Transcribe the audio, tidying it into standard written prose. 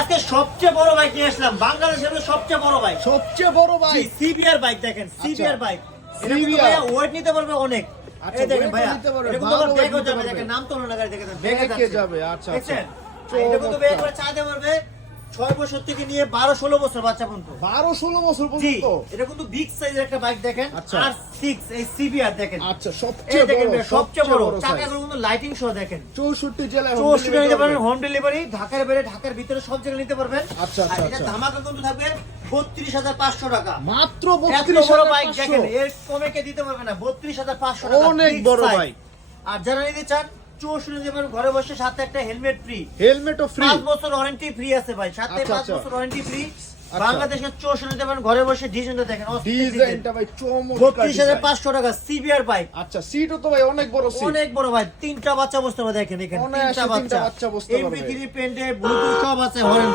আজকে সবচেয়ে বড় বাইক নিয়ে আসলাম, বাংলাদেশের সবচেয়ে বড় বাইক। সবচেয়ে বড় বাইক সিবিআর বাইক দেখেন, সিবিআর বাইক। এটা কিন্তু CBR ভাইয়া ওয়েট নিতে পারবে অনেক। আচ্ছা, এই দেখেন weight ভাইয়া, নিতে পারবে, এটা কিন্তু ভালো আবার weight ব্যাগও নিতে যাবে, পারবে। দেখেন নাম তোলো না গাড়ি, দেখেন ব্যাগে ব্যাগে যাবে, আচ্ছা, দেখছেন? আচ্ছা। আর এটা কিন্তু চমৎকার। ব্যাগ করে চালাতে পারবে 6 বছর থেকে নিয়ে 12-16 বছর বাচ্চা পর্যন্ত। 12-16 বছর জি, পর্যন্ত। এটা কিন্তু বিগ সাইজের একটা বাইক দেখেন, আচ্ছা। R6 এই সিবিআর দেখেন। আচ্ছা, এই সবচেয়ে দেখেন বড়, ভাইয়া, সবচেয়ে বড় size। চাকাগুলো কিন্তু লাইটিং সহ দেখেন। 64 জেলায় 64 নিতে পারবেন, হোম ডেলিভারি, ঢাকার বাইরে ঢাকার ভিতরে সব জায়গায় নিতে পারবেন। আচ্ছা, আচ্ছা, আর এটা আচ্ছা। ধামাকা কিন্তু থাকবে 32,500 টাকা। মাত্র এত বড় বাইক 32,500 দেখেন, এর কমে কে দিতে পারবে না। 32,500 টাকা, অনেক big বড় size। বাইক। আর যারা নিতে চান 64 নিতে পারবেন, ঘরে বসে সাথে একটা হেলমেট ফ্রি, হেলমেটও ফ্রি। 5 বছর ওয়ারেন্টি ফ্রি আছে ভাই, সাথে আচ্ছা, 5 আচ্ছা। বছর ওয়ারেন্টি ফ্রি। আচ্ছা। বাংলাদেশে 64 নিতে পারেন, ঘরে বসে ডিজাইনটা দেখেন, ডিজাইনটা ভাই চমৎকার। 32,500 টাকা সিবিআর বাইক। আচ্ছা, সিটও তো ভাই অনেক বড় সিট। অনেক বড় ভাই, তিনটা বাচ্চা বসতে পারে, দেখেন এখানে অনায়াসে তিনটা তিনটা বাচ্চা বাচ্চা বসতে পারবে। MP3 পেন্টে ব্লুটুথ সব আছে, হরেন